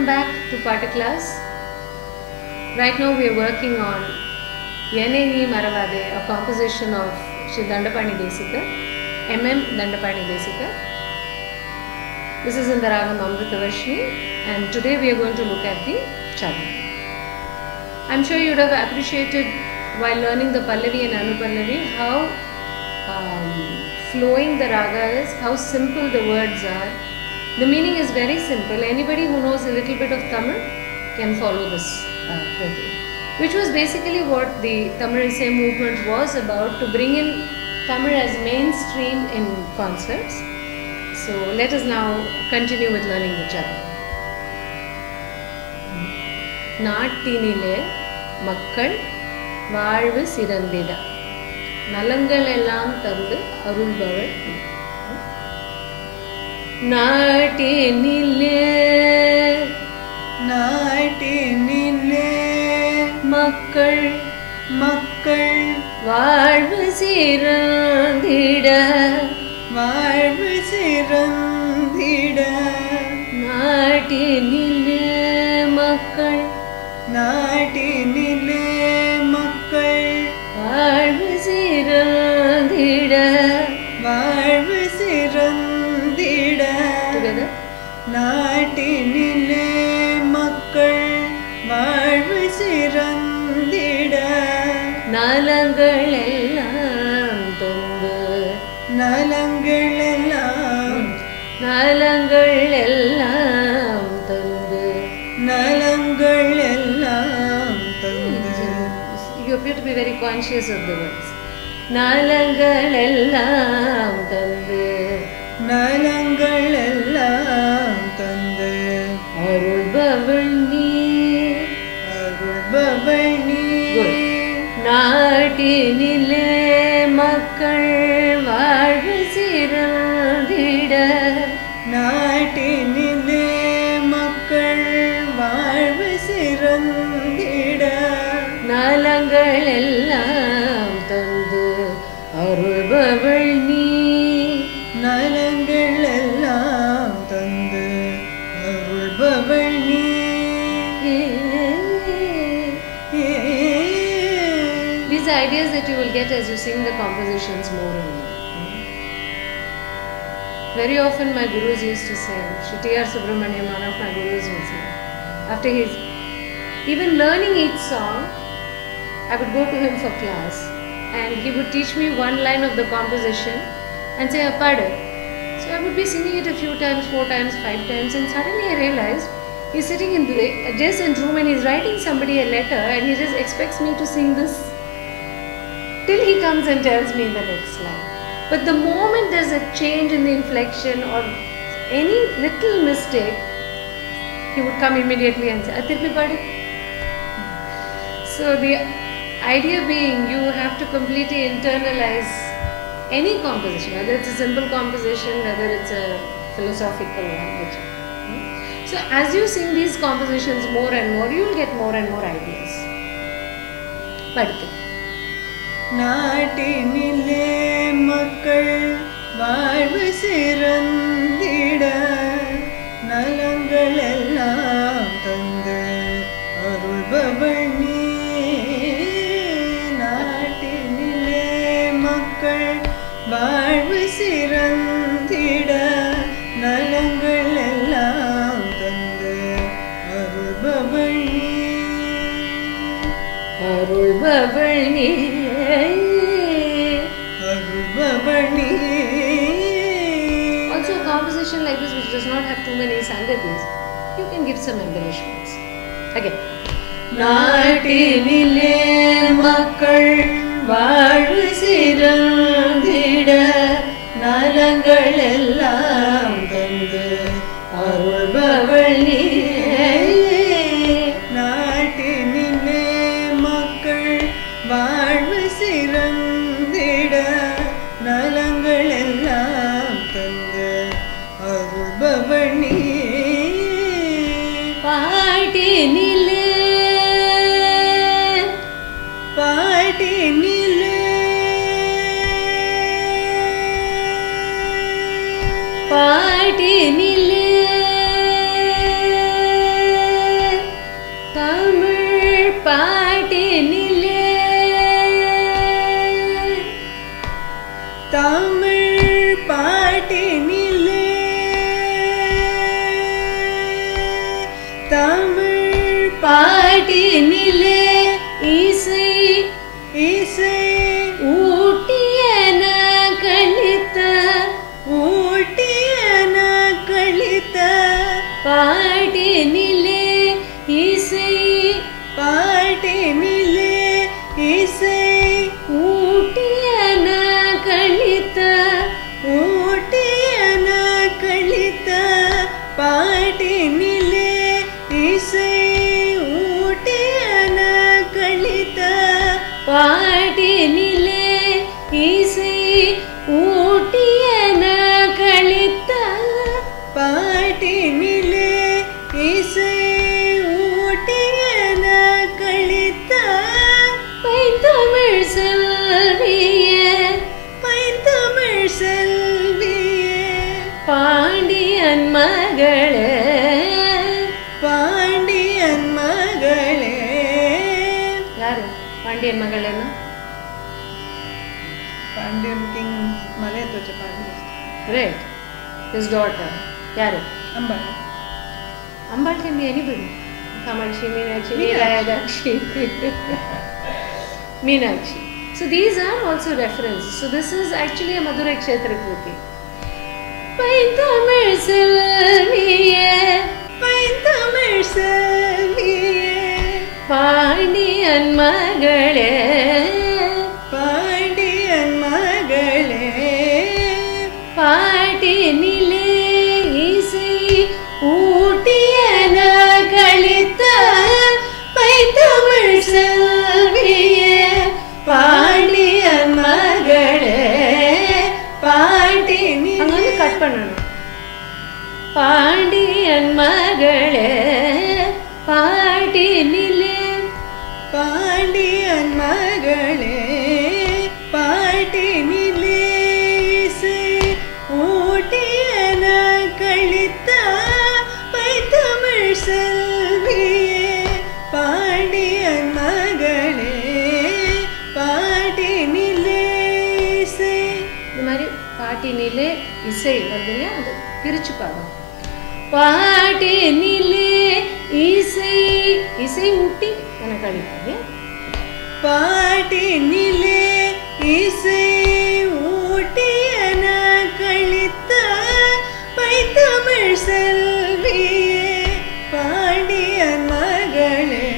Welcome back to Pata class. Right now we are working on Yeneni Maravade, a composition of Shri Dandapani Desika, M.M. Dandapani Desika. This is in the Ragam Amritavarshini, and today we are going to look at the Charan. I'm sure you would have appreciated while learning the Pallavi and Anupallavi how flowing the raga is, how simple the words are. The meaning is very simple. Anybody who knows a little bit of Tamil can follow this Kriti, which was basically what the Tamil Isai movement was about, to bring in Tamil as mainstream in concerts. So let us now continue with learning the Charan. நாட்டினிலே மக்கள் வாழ்வு சிறந்திட நலங்கள் எல்லாம் தந்து அருள்பவள் நாட்டினிலே மக்கள் வாழ்வு சிறந்திட நாட்டினிலே மக்கள் வாழ்வு சிறந்திட together நாட்டினிலே மக்கள் வாழ்வு சிறந்திட நலங்கள் எல்லாம் தந்து நலங்கள் எல்லாம் தந்து You appear to be very conscious of the words. நலங்கள் எல்லாம் தந்து அருள்பவள் நீ நாட்டினிலே மக்கள் வாழ்வு சிறந்திட நலங்கள் எல்லாம் தந்து அருள்பவள் நீ These are ideas that you will get as you sing the compositions more and more. Very often my gurus used to say, Shri T.R. Subramaniam, one of my gurus would say, after his even learning each song, I would go to him for class and he would teach me one line of the composition and say, Appada. So I would be singing it a few times, 4 times, 5 times, and suddenly I realized he's sitting in the adjacent room and he's writing somebody a letter and he just expects me to sing this till he comes and tells me the next line. But the moment there's a change in the inflection or any little mistake, he would come immediately and say, Atirpi Padi. So the idea being, you have to completely internalize any composition, whether it's a simple composition, whether it's a philosophical one. So as you sing these compositions more and more, you will get more and more ideas. Paduthu. நாட்டினிலே மக்கள் வாழ்வு சிறந்திட நலங்கள் எல்லாம் தந்து அருள்பவள் நீ நாட்டினிலே மக்கள் வாழ்வு சிறந்திட நலங்கள் எல்லாம் தந்து அருள்பவள் நீ Also a composition like this which does not have too many sangatis, you can give some embellishments. Again. நாட்டினிலே மக்கள் வாழ்வு சிறந்திட நலங்கள் எல்லாம் தந்து அருள்பவள் நீ நாட்டினிலே மக்கள் வாழ்வு சிறந்திட நலங்கள் எல்லாம் தந்து அருள்பவள் நீ பாட்டினிலே பாட்டினிலே பாட்டினிலே இசை ஊட்டியன கழித்த பாட்டினிலே இசை ஊட்டியன கழித்த பைந்தமிழ் செல்வியே பைந்தமிழ் செல்வியே பாண்டியன் மகளே பாண்டியன் மகளே. யாரு பாண்டியன் மகளேன்னா? பாண்டியன் கிங் மலையத்து வச்ச பாண்டியன். Great. His daughter. யாரு? அம்பாள். Ambal can be anybody. Kamalshi, Meenakshi, Meenakshi. Meenakshi. So these are also references. So this is actually a Madurai Kshetra Kruti. பைந்தமிழ் செல்வியே பைந்தமிழ் செல்வியே பாண்டியன் மகளே பாண்டியன் மகளே பாட்டினிலே இசை ஊட்டியன கழித்த பைந்தமிழ் செல்வியே பாண்டியன் மகளே பாண்டினிலே கட் பண்ணணும். பாண்டியன் மகளே பாட்டினிலே பாண்டியன் மகளே பாட்டினிலே இசை ஊட்டியன கழித்த பைந்தமிழ் செல்வியே பாண்டியன் மகளே பாட்டினிலே இசை. இந்த மாதிரி பாட்டினிலே இசை வருது இல்லையா, அது பிரிச்சு பாடும். பாட்டினிலே இசை இசை ஊட்டி எனக்கு அழிப்பது. பாட்டினிலே இசை ஊட்டியன கழித்த பைந்தமிழ் செல்வியே பாண்டியன் மகளே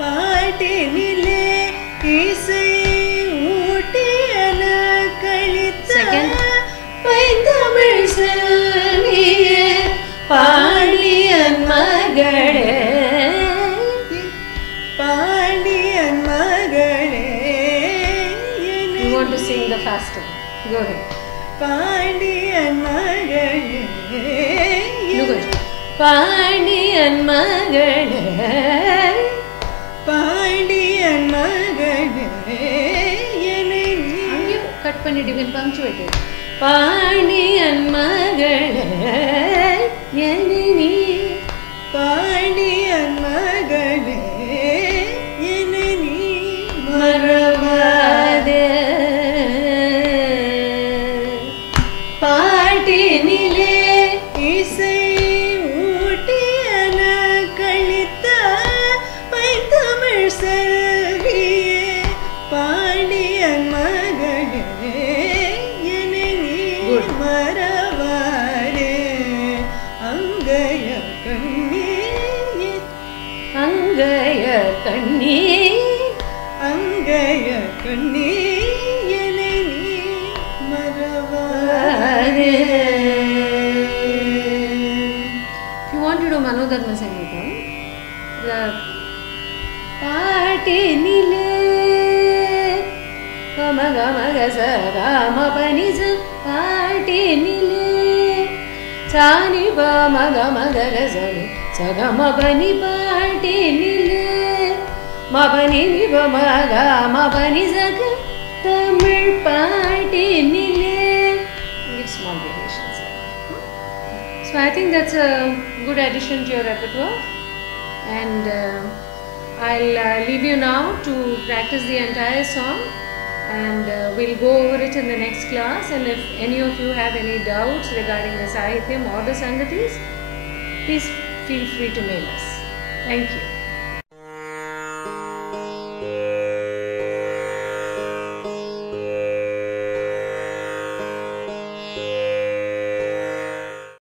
பாட்டினிலே இசை ஊட்டியன கழித்த பைந்தமிழ் செல்வியே பாண்டியன் மகளே பாண்டியன் மகளே. You want to sing the faster? Go ahead. Pandian மகளே பாண்டியன் மகளே பாண்டியன் மகளே என்னை நீ அங்கேயும் கட் பண்ணிடுவேன் பங்க்சுவேட்டட். பாண்டியன் மகளே என்னை நீ பாண்டியன் மகளே என்னை நீ மறவாதே. பாட்டினிலே இசை ஊட்டியன கழித்த பைந்தமிழ் செல்வியே பாண்டியன் மகளே என்னை நீ மறவாதே. அங்கய கண்ணே அங்கய கண்ணே அங்கய கண்ணே என்னை நீ மறவாதே. If you want to do Manodharma Sangeetam, the பாட்டினிலே கம கம கச கம பனிச பாட்டினிலே சானி பம கம கசனி சகம பனி பாட்டினிலே மபனி நிபம கம பனி சக Tamil பாட்டினிலே. Give small variations. So I think that's a good addition to your repertoire, and I'll leave you now to practice the entire song, and we'll go over it in the next class. And if any of you have any doubts regarding the Sahityam or the Sangatis, please feel free to mail us. Thank you.